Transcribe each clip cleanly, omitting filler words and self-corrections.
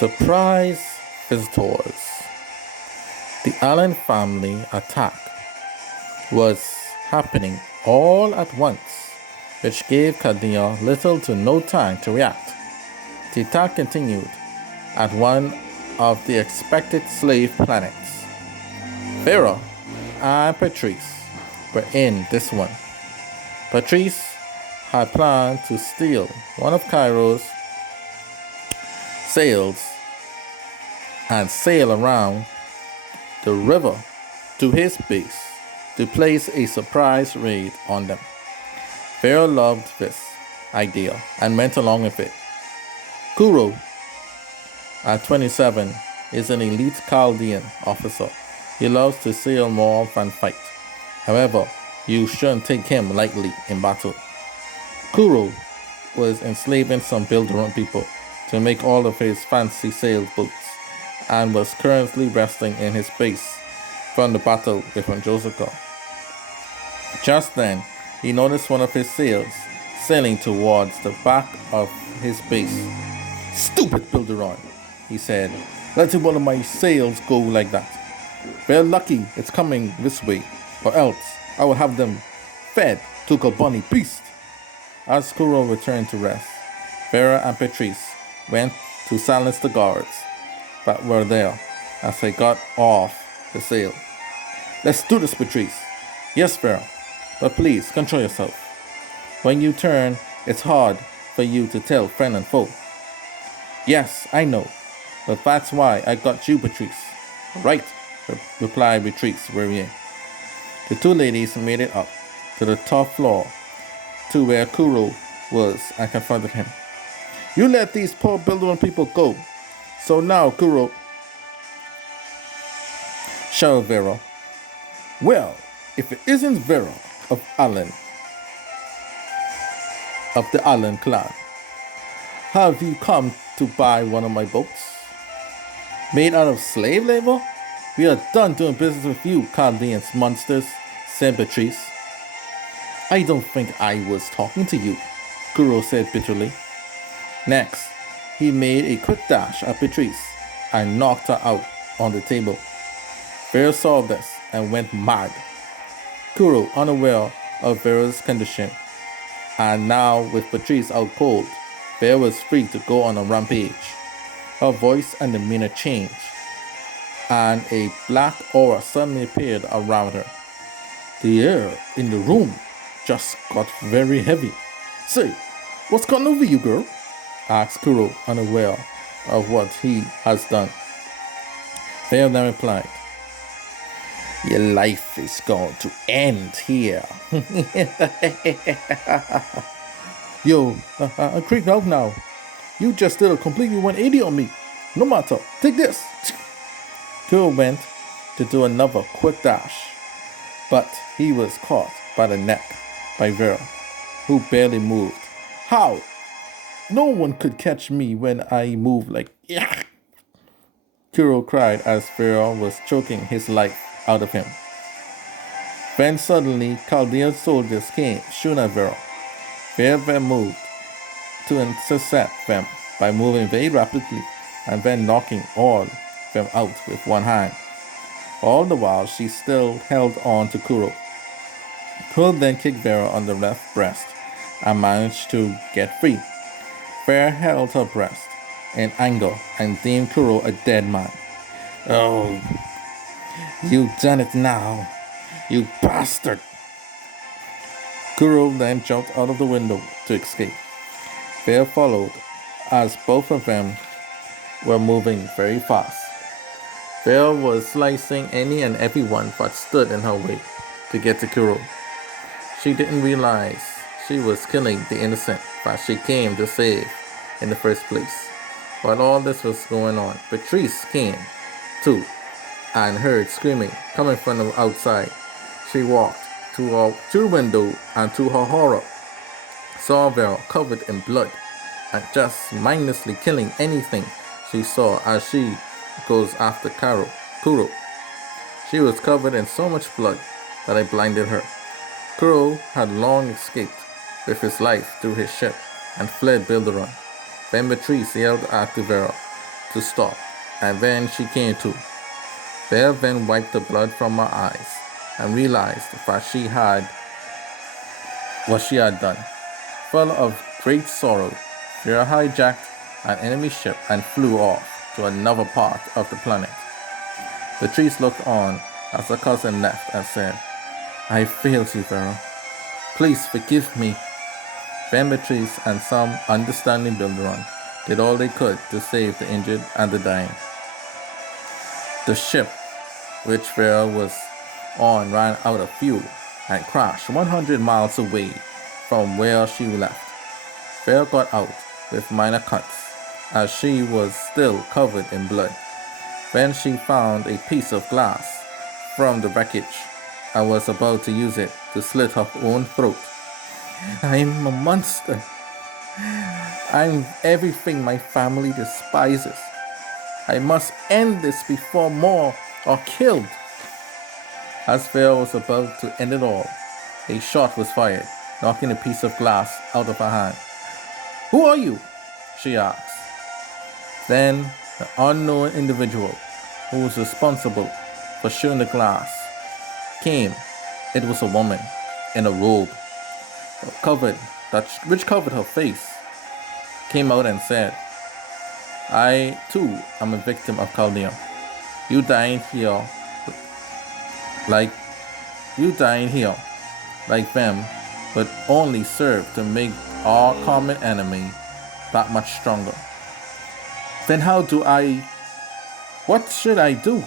Surprise visitors. The Allen family attack was happening all at once, which gave Caledea little to no time to react. The attack continued at one of the expected slave planets. Vera and Patrice were in this one. Patrice had planned to steal one of Cairo's sails and sail around the river to his base to place a surprise raid on them. Pharaoh loved this idea and went along with it. Kuro, at 27, is an elite Chaldean officer. He loves to sail more than fight. However, you shouldn't take him lightly in battle. Kuro was enslaving some Builderon people to make all of his fancy sailboats and was currently resting in his base from the battle with Josica. Just then, he noticed one of his sails sailing towards the back of his base. "Stupid Builderon," he said, "letting one of my sails go like that. We're lucky it's coming this way, or else I will have them fed to a bunny beast." As Kuro returned to rest, Vera and Patrice went to silence the guards that were there as they got off the sail. "Let's do this, Patrice." "Yes, Vera, but please control yourself. When you turn, it's hard for you to tell friend and foe." "Yes, I know, but that's why I got you, Patrice." "Right," replied Patrice, worrying. The two ladies made it up to the top floor to where Kuro was and confronted him. "You let these poor Builderon people go. So now, Kuro," shouted Vera. "Well, if it isn't Vera of the Allen clan, have you come to buy one of my boats? Made out of slave labor? We are done doing business with you, Chaldean monsters," said Patrice. "I don't think I was talking to you," Kuro said bitterly. Next, he made a quick dash at Patrice and knocked her out on the table. Vera saw this and went mad. Kuro, unaware of Vera's condition, and now with Patrice out cold, Vera was free to go on a rampage. Her voice and demeanor changed, and a black aura suddenly appeared around her. The air in the room just got very heavy. "Say, what's gone over you, girl?" asked Kuro, unaware of what he has done. Vera then replied, "Your life is going to end here." "Yo, I'm creeped out now. You just did a completely 180 on me. No matter, take this." Kuro went to do another quick dash, but he was caught by the neck by Vera, who barely moved. "How? No one could catch me when I move like yeah." Kuro cried as Vera was choking his life out of him. Then suddenly, Chaldean soldiers came shooting at Vera. Vera moved to intercept them by moving very rapidly and then knocking all of them out with one hand. All the while, she still held on to Kuro. Kuro then kicked Vera on the left breast and managed to get free. Vera held her breast in anger and deemed Kuro a dead man. "Oh, you've done it now, you bastard!" Kuro then jumped out of the window to escape. Vera followed as both of them were moving very fast. Vera was slicing any and everyone that stood in her way to get to Kuro. She didn't realize she was killing the innocent that she came to save in the first place. While all this was going on, Patrice came too and heard screaming coming from the outside. She walked to the window and to her horror saw Vera covered in blood and just mindlessly killing anything she saw as she goes after Kuro. She was covered in so much blood that it blinded her. Kuro had long escaped with his life through his ship and fled Builderon. Then Patrice yelled at Vera, to stop, and then she came to. Pharaoh then wiped the blood from her eyes and realized that she had what she had done. Full of great sorrow, Pharaoh hijacked an enemy ship and flew off to another part of the planet. The trees looked on as her cousin left and said, "I failed you, Pharaoh. Please forgive me." Then the trees and some understanding Builderon did all they could to save the injured and the dying. The ship, which Pharaoh was on, ran out of fuel and crashed 100 miles away from where she left. Pharaoh got out with minor cuts, as she was still covered in blood. Then she found a piece of glass from the wreckage and was about to use it to slit her own throat. "I'm a monster. I'm everything my family despises. I must end this before more are killed." As Pharaoh was about to end it all, a shot was fired, knocking a piece of glass out of her hand. "Who are you?" she asked. Then the unknown individual who was responsible for shooting the glass came. It was a woman in a robe which covered her face, came out and said, "I too am a victim of Caledea. You dying here like them would only serve to make our common enemy that much stronger." "Then what should I do?"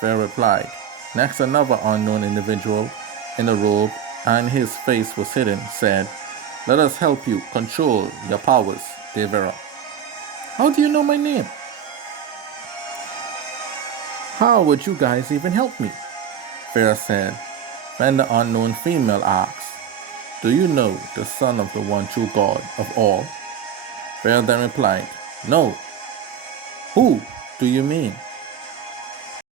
Pharaoh replied. Next, another unknown individual in a robe and his face was hidden said, "Let us help you control your powers, Devera." "How do you know my name?" "How would you guys even help me?" Pharaoh said. Then the unknown female asked, "Do you know the son of the one true God of all?" Pharaoh then replied, "No." "Who do you mean?"